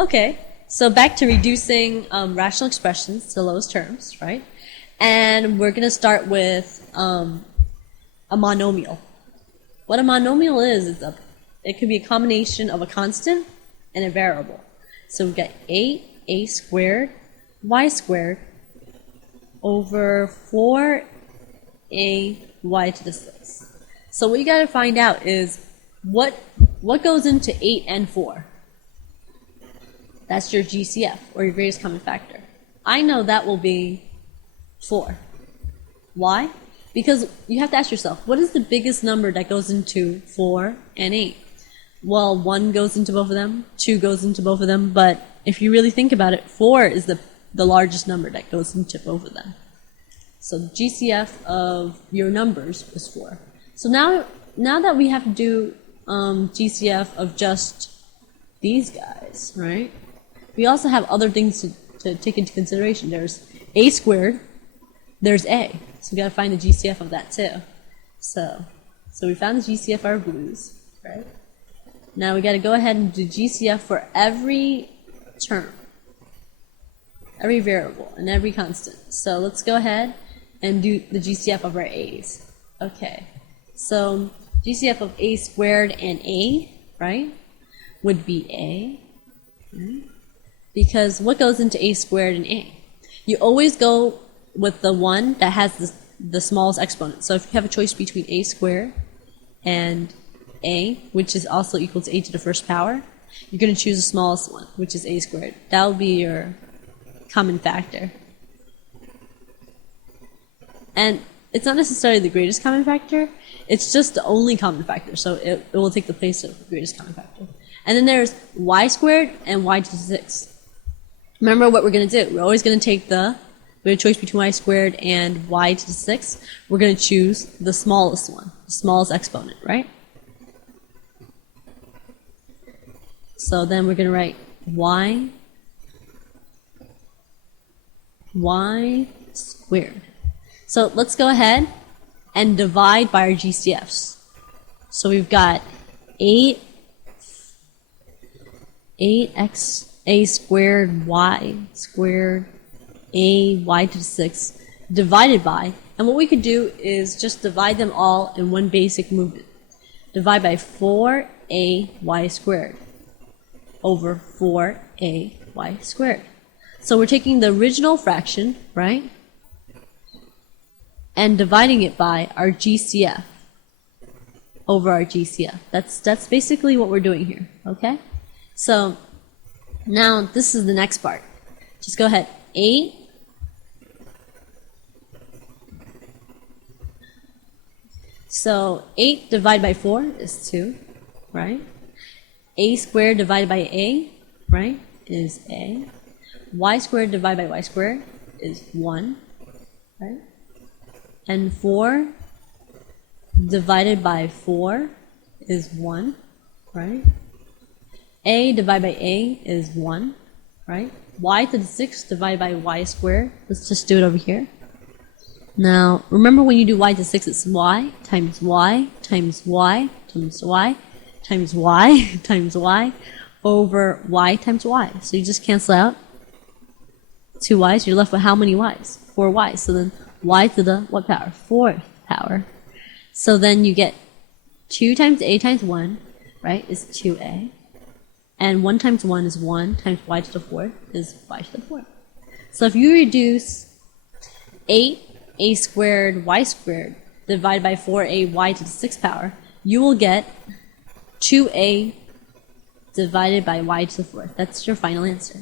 Okay, so back to reducing rational expressions to the lowest terms, right? And we're going to start with a monomial. What a monomial is it could be a combination of a constant and a variable. So we've got 8a squared y squared over 4a y to the 6th. So what you got to find out is what goes into 8 and 4. That's your GCF, or your greatest common factor. I know that will be 4. Why? Because you have to ask yourself, what is the biggest number that goes into 4 and 8? Well, 1 goes into both of them, 2 goes into both of them, but if you really think about it, 4 is the largest number that goes into both of them. So the GCF of your numbers is 4. So now that we have to do GCF of just these guys, right? We also have other things to take into consideration. There's a squared, there's a. So we got to find the GCF of that too. So we found the GCF of our blues, right? Now we got to go ahead and do GCF for every term, every variable, and every constant. So let's go ahead and do the GCF of our a's. Okay, so GCF of a squared and a, right, would be a, right? Because what goes into a squared and a? You always go with the one that has the smallest exponent. So if you have a choice between a squared and a, which is also equal to a to the first power, you're going to choose the smallest one, which is a squared. That will be your common factor. And it's not necessarily the greatest common factor, it's just the only common factor, so it will take the place of the greatest common factor. And then there's y squared and y to the 6th. Remember what we're going to do. We're always going to take we have a choice between y squared and y to the 6th. We're going to choose the smallest one, the smallest exponent, right? So then we're going to write y squared. So let's go ahead and divide by our GCFs. So we've got 8x a squared y squared a y to the 6th divided by, and what we could do is just divide them all in one basic movement. Divide by 4a y squared over 4a y squared. So we're taking the original fraction, right, and dividing it by our GCF over our GCF. That's basically what we're doing here, okay? So now this is the next part. Just go ahead. 8 So 8 divided by 4 is 2, right? A squared divided by a, right, is a. Y squared divided by y squared is 1, right? And 4 divided by 4 is 1, right? A divided by a is 1, right? Y to the 6th divided by y squared. Let's just do it over here. Now, remember when you do y to the 6th, it's y times y times y times y times y times y over y times y. So you just cancel out 2 y's. You're left with how many y's? 4 y's. So then y to the what power? 4th power. So then you get 2 times a times 1, right, is 2a. And 1 times 1 is 1 times y to the 4th is y to the 4th. So if you reduce 8a squared y squared divided by 4a y to the 6th power, you will get 2a divided by y to the 4th. That's your final answer.